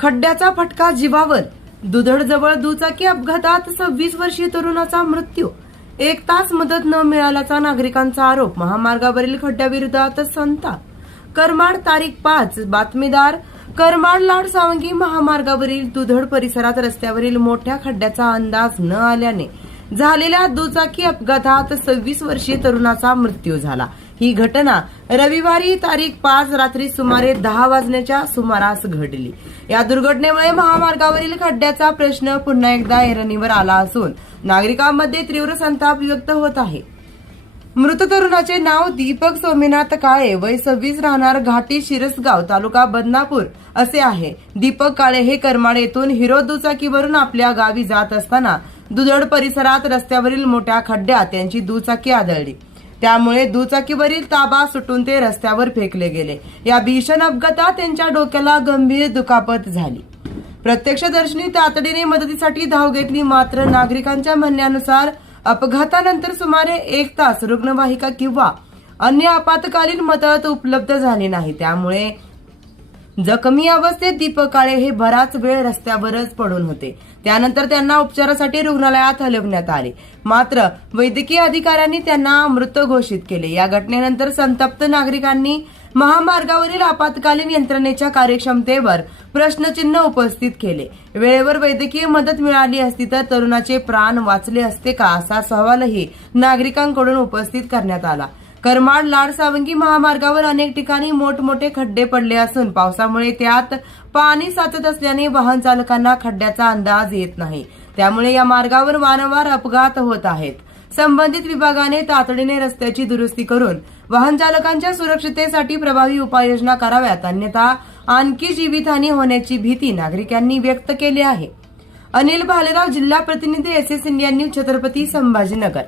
खड्ड्याचा फटका जीवावर, दुधडजवळ दुचाकी अपघातात 26 वर्षीय तरुणाचा मृत्यू. 1 तास मदत न मिळाल्याचा नागरिकांचा आरोप. महामार्गावरील खड्ड्याविरोधात संताप. करमाड तारीख 5. बातमीदार. करमाड लाड सावंगी महामार्गावरील दुधड परिसरात रस्त्यावरील मोठ्या खड्ड्याचा अंदाज न आल्याने झालेल्या दुचाकी अपघातात 26 वर्षीय तरुणाचा मृत्यू झाला. ही घटना रविवारी तारीख 5 रात्री सुमारे 10 वाजण्याच्या सुमारास घडली. या दुर्घटनेमुळे महामार्गावरील खड्ड्याचा प्रश्न पुन्हा एकदा ऐरणीवर आला असून नागरिकांमध्ये तीव्र संताप व्यक्त होत आहे. मृत तरुणाचे नाव दीपक सोमेनाथ काळे, वय 26, राहणार घाटी शिरसगाव, तालुका बदनापूर असे आहे. दीपक काळे हे करमाड येथून हिरो दुचाकीवरून आपल्या गावी जात असताना दुधड परिसरात रस्त्यावरील मोठ्या खड्ड्यात त्यांची दुचाकी आदळली. त्यामुळे दुचाकीवरील ताबा सुटून ते रस्त्यावर फेकले गेले. या भीषण अपघातात त्यांच्या डोक्याला गंभीर दुखापत झाली. प्रत्यक्षदर्शींनी तातडीने मदतीसाठी धाव घेतली, मात्र नागरिकांच्या म्हणण्यानुसार अपघातानंतर सुमारे 1 तास रुग्णवाहिका किंवा अन्य आपत्कालीन मदत उपलब्ध झाली नाही. त्यामुळे जखमी अवस्थेत दीपक काळे हे बराच वेळ रस्त्यावरच पडून होते. त्यानंतर त्यांना उपचारासाठी रुग्णालयात हलवण्यात आले, मात्र वैद्यकीय अधिकाऱ्यांनी त्यांना मृत घोषित केले. या घटनेनंतर संतप्त नागरिकांनी महामार्गावरील आपत्कालीन यंत्रणेच्या कार्यक्षमतेवर प्रश्नचिन्ह उपस्थित केले. वेळेवर वैद्यकीय मदत मिळाली असती तर तरुणाचे प्राण वाचले असते का, असा सवालही नागरिकांकडून उपस्थित करण्यात आला. करमाड लाड सावंगी महामार्गावर अनेक ठिकाणी मोठमोठे खड्डे पडले असून पावसामुळे त्यात पाणी साचत असल्याने वाहन चालकांना खड्ड्याचा अंदाज येत नाही. त्यामुळे या मार्गावर वारंवार अपघात होत आहेत. संबंधित विभागाने तातडीने रस्त्याची दुरुस्ती करून वाहन चालकांच्या सुरक्षिततेसाठी प्रभावी उपाययोजना कराव्यात, अन्यथा आणखी जीवितहानी होण्याची भीती नागरिकांनी व्यक्त केली आहे. अनिल भालेराव, जिल्हा प्रतिनिधी, SS India news, Chhatrapati Sambhajinagar.